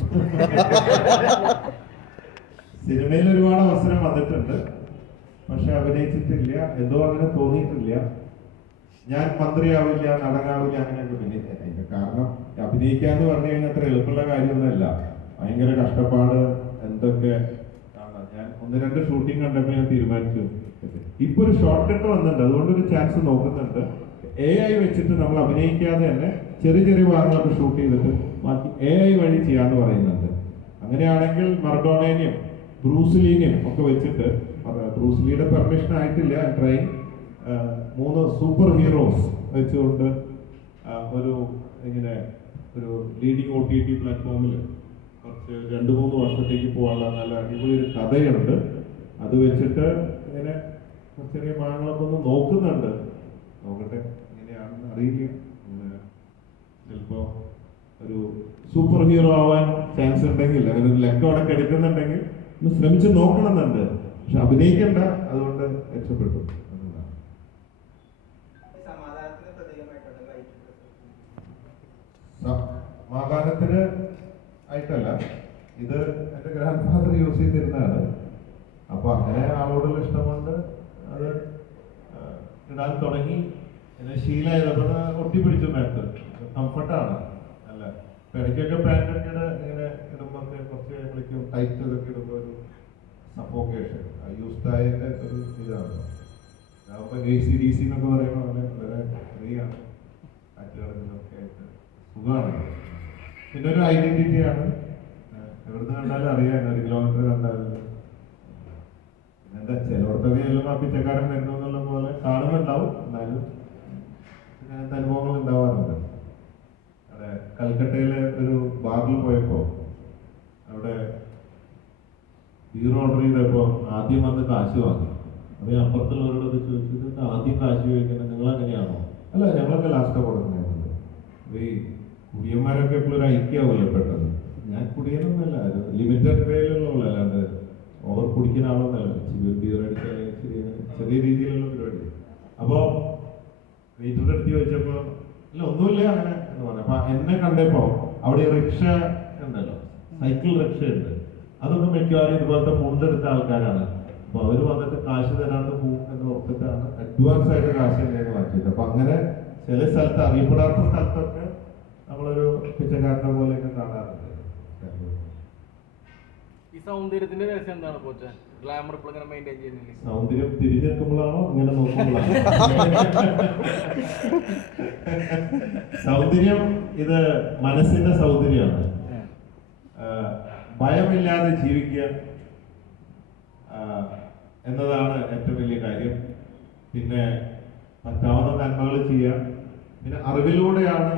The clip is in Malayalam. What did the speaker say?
സിനിമയിൽ ഒരുപാട് അവസരം വന്നിട്ടുണ്ട്. പക്ഷെ അഭിനയിച്ചിട്ടില്ല. എന്തോ അങ്ങനെ തോന്നിയിട്ടില്ല. ഞാൻ മന്ത്രിയാവില്ല നടനാവില്ല അങ്ങനെ പിന്നെ കാരണം അഭിനയിക്കുക എന്ന് പറഞ്ഞു കഴിഞ്ഞാൽ അത്ര എളുപ്പമുള്ള കാര്യമൊന്നുമല്ല. ഭയങ്കര കഷ്ടപ്പാട് എന്തൊക്കെ. ഞാൻ ഒന്ന് രണ്ട് ഷൂട്ടിംഗ് കണ്ടപ്പോൾ ഞാൻ തീരുമാനിച്ചു. ഇപ്പൊ ഒരു ഷോർട്ട് കട്ട് വന്നിട്ടുണ്ട്. അതുകൊണ്ട് ഒരു ചാൻസ് നോക്കുന്നുണ്ട്. എ ഐ വെച്ചിട്ട് നമ്മൾ അഭിനയിക്കാതെ തന്നെ ചെറിയ ചെറിയ ഭാഗങ്ങളൊക്കെ ഷൂട്ട് ചെയ്തിട്ട് ബാക്കി എ ഐ വഴി ചെയ്യാന്ന് പറയുന്നുണ്ട്. അങ്ങനെയാണെങ്കിൽ മറഡോണേനെയും ബ്രൂസ്ലീനെയും ഒക്കെ വെച്ചിട്ട് ബ്രൂസ്ലിയുടെ പെർമിഷൻ ആയിട്ടില്ല ട്രെയിൻ മൂന്ന് സൂപ്പർ ഹീറോസ് വെച്ചുകൊണ്ട് ഒരു ഇങ്ങനെ ഒരു ലീഡിങ് ഒ ടി ടി പ്ലാറ്റ്ഫോമിൽ കുറച്ച് രണ്ട് മൂന്ന് വർഷത്തേക്ക് പോകാനുള്ള നല്ല അടിപൊളി ഒരു കഥയുണ്ട്. അത് വെച്ചിട്ട് ഇങ്ങനെ ചെറിയ മാങ്ങളൊക്കെ ഒന്ന് നോക്കുന്നുണ്ട്. നോക്കട്ടെ എങ്ങനെയാണെന്ന് അറിയില്ല. ചിലപ്പോൾ ചിലപ്പോ ഒരു സൂപ്പർ ഹീറോ ആവാൻ ചാൻസ് ഉണ്ടെങ്കിൽ അങ്ങനെ ഒരു ലക്കം അവിടെ കിടക്കുന്നുണ്ടെങ്കിൽ ഒന്ന് ശ്രമിച്ച് നോക്കണമെന്നുണ്ട്. പക്ഷെ അഭിനയിക്കണ്ട അതുകൊണ്ട് രക്ഷപ്പെട്ടു. സമാധാനത്തിന് ആയിട്ടല്ല. ഇത് എന്റെ ഗ്രാൻഡ് ഫാദർ യൂസ് ചെയ്തിരുന്നതാണ്. അപ്പൊ അങ്ങനെ ആളോടുള്ള ഇഷ്ടം കൊണ്ട് അത് ഇടാൻ തുടങ്ങി. പിന്നെ ശീലമായതപ്പോ ഒട്ടിപ്പിടിച്ചു നേരത്തെ കംഫർട്ടാണ് ഇടയ്ക്കൊക്കെ പാന്റ് ഒക്കെ ഇങ്ങനെ ഇടുമ്പോൾ കുറച്ച് കഴിയുമ്പോഴേക്കും ടൈറ്റ് ഇതൊക്കെ ഇടുമ്പോൾ ഒരു സഫോക്കേഷൻ യൂസ്ഡ് ആയതിന്റെ ഒരു ഇതാണ്. അപ്പൊ എ സി ഡി സി എന്നൊക്കെ പറയുമ്പോൾ അങ്ങനെ വളരെ ഫ്രീയാണ് ആണ് കാറ്റുകടലിലൊക്കെ ആയിട്ട് സുഖമാണ്. പിന്നെ ഒരു ഐഡന്റിറ്റി ആണ് എവിടുന്ന് കണ്ടാലും അറിയാൻ ഒരു കിലോമീറ്റർ കണ്ടാലും. എന്താ ചിലയിടത്തൊക്കെ ചെല്ലുമ്പോൾ പിച്ചക്കാരൻ വരുന്നു എന്നുള്ള പോലെ കാണുന്നുണ്ടാവും. എന്നാലും അങ്ങനത്തെ അനുഭവങ്ങൾ ഉണ്ടാവാറുണ്ട്. കൽക്കട്ടയിലെ ഒരു ബാറിൽ പോയപ്പോൾ അവിടെ ബീർ ഓർഡർ ചെയ്തപ്പോ ആദ്യം വന്ന് കാശ് വാങ്ങി. അപ്പോൾ ഞാൻ അപ്പുറത്തുള്ളവരോട് ചോദിച്ചു "ഇതെന്താ ആദ്യം കാശ് ചോദിക്കുന്നത് നിങ്ങൾ അങ്ങനെയാണോ അല്ല ഞങ്ങളൊക്കെ ലാസ്റ്റ് കൊടുക്കുന്നത് ഈ കുടിയന്മാരൊക്കെ എപ്പോഴും ഒരു ഐക്യാവുമല്ലോ പെട്ടെന്ന്. ഞാൻ കുടിയനൊന്നുമല്ല ഒരു ലിമിറ്റഡ് വേയിലുള്ള അല്ലാണ്ട് ഓവർ കുടിക്കുന്ന ആളൊന്നല്ല ചെറിയ ബീർ അടിച്ചാൽ ചെറിയ ചെറിയ രീതിയിലുള്ള പരിപാടി. അപ്പോൾ വെയിറ്ററുടെ അടുത്ത് ചോദിച്ചപ്പോൾ അല്ല ഒന്നുമില്ല അങ്ങനെ എന്ന് പറഞ്ഞു. അപ്പൊ എന്നെ കണ്ടപ്പോ അവിടെ റിക്ഷ ഉണ്ടല്ലോ. സൈക്കിൾ റിക്ഷ ഉണ്ട്. അതൊക്കെ മിക്കവാറും ഇതുപോലത്തെ മുണ്ടെടുത്ത ആൾക്കാരാണ്. അപ്പൊ അവർ വന്നിട്ട് കാശ് തരാണ്ട് പോകും എന്ന് ഓർത്തിട്ടാണ് അഡ്വാൻസ് ആയിട്ട് കാശ് എന്തെങ്കിലും മാറ്റിയത് അപ്പൊ അങ്ങനെ ചില സ്ഥലത്ത് അറിയപ്പെടാത്ത സ്ഥലത്തൊക്കെ നമ്മളൊരു പിച്ചക്കാരനെ പോലെയൊക്കെ കാണാറുണ്ട്. ഈ സൗന്ദര്യത്തിന്റെ രഹസ്യം എന്താണ് പോച്ച? ഗ്ലാമർ ഇപ്പോൾ ഇങ്ങനെ മെയിന്റെയിൻ ചെയ്യുന്നില്ല? സൗന്ദര്യം ഇങ്ങനെ നോക്കുമ്പോഴാണോ? സൗന്ദര്യം ഇത് മനസ്സിന്റെ സൗന്ദര്യമാണ്. ഭയമില്ലാതെ ജീവിക്കുക എന്നതാണ് ഏറ്റവും വലിയ കാര്യം. പിന്നെ പറ്റാവുന്ന നന്മകൾ ചെയ്യുക. പിന്നെ അറിവിലൂടെയാണ്